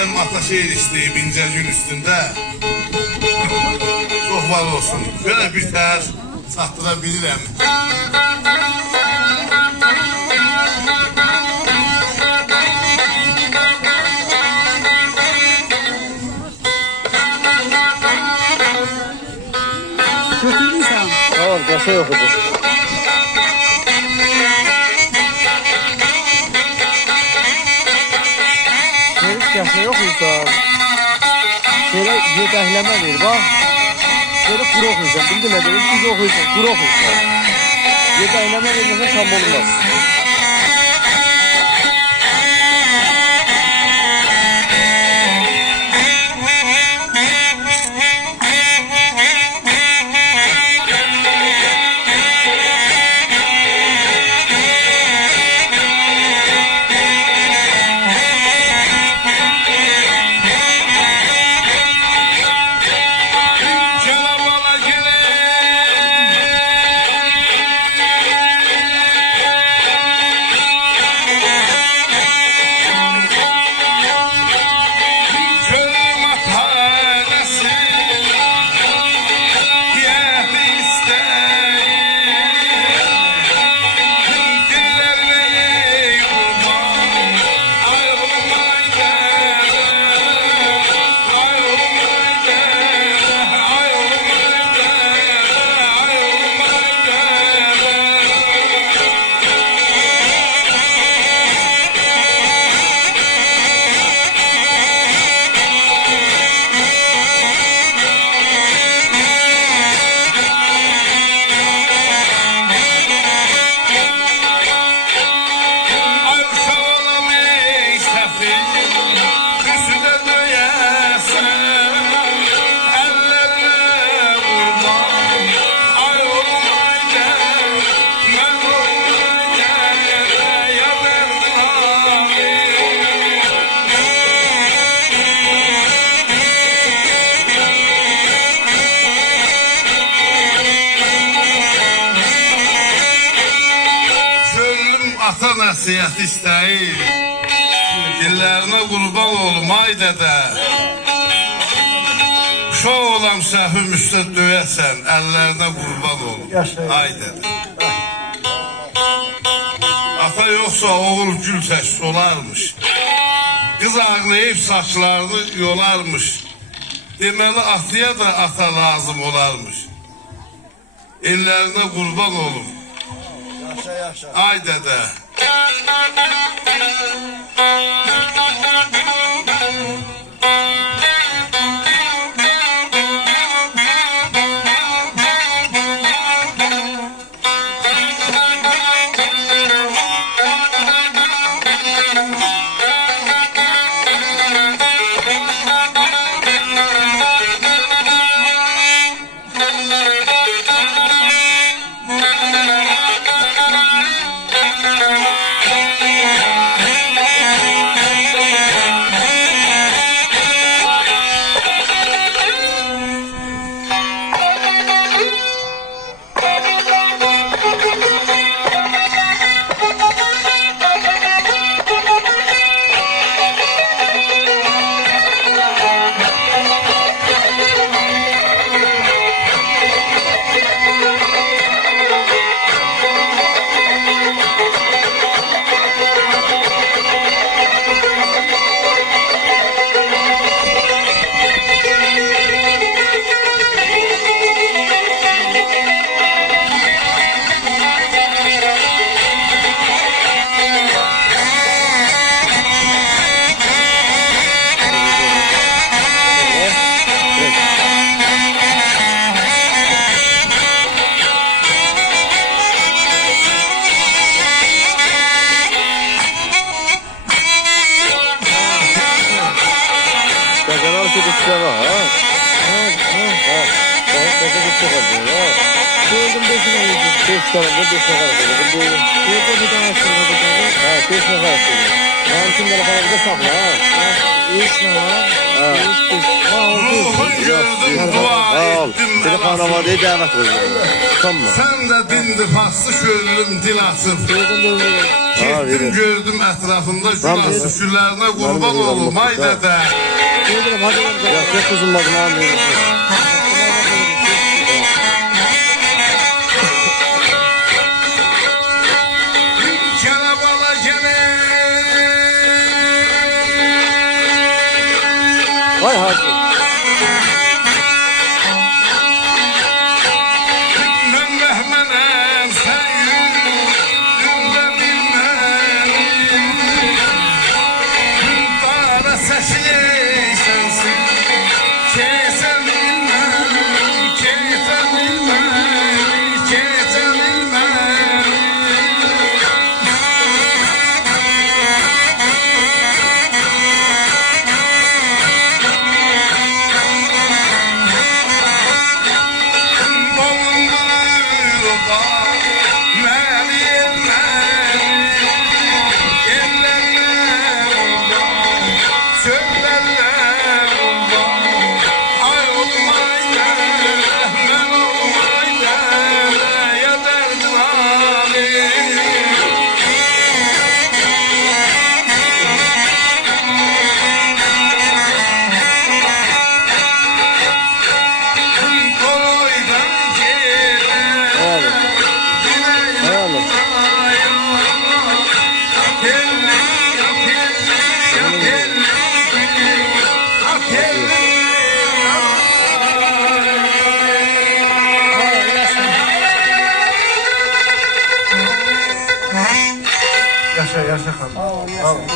Benim Ataşehir isteyip ince gün üstünde. Çok var olsun. Böyle bir tər çatdırabilirim. Götürdün sen. Tamam, kasa yok idi. Kasa yok idi. Şöyle yedekleme ver bak. Şöyle kuru okuyacağım. Bildin mi? Düz okuyacağım. Kuru okuyacağım. Yedekleme vermesen tam olmaz. Ata nəsiyyət istəyir, dillərinə qurban olum ay dədə. Uşaq olam səhvim üstə döyəsən, əllərinə qurban olum ay dədə. Ata yoxsa oğul gül tək olarmış, qız ağlayıb saçlarını yolarmış. Deməli ataya da ata lazım olarmış. Ellərinə qurban olum ay dədə. Sen de dindi faslı şöllüm dil asıp Gittim verin. gördüm etrafında Tamam, günah verin. şükürlerine kurban Verin, olum. verin, Ay tamam. dede. Gelirim hadi ben. Yok yok kızım bakın abi. Verin. Kerabala gene. Vay hacı. Ben Mehmenem sen yüzünde bilmem. Dara seçili sensin. Kesen bilmem, kesen bilmem, kesen bilmem. Hayalım. Yaşa yaşa kalın.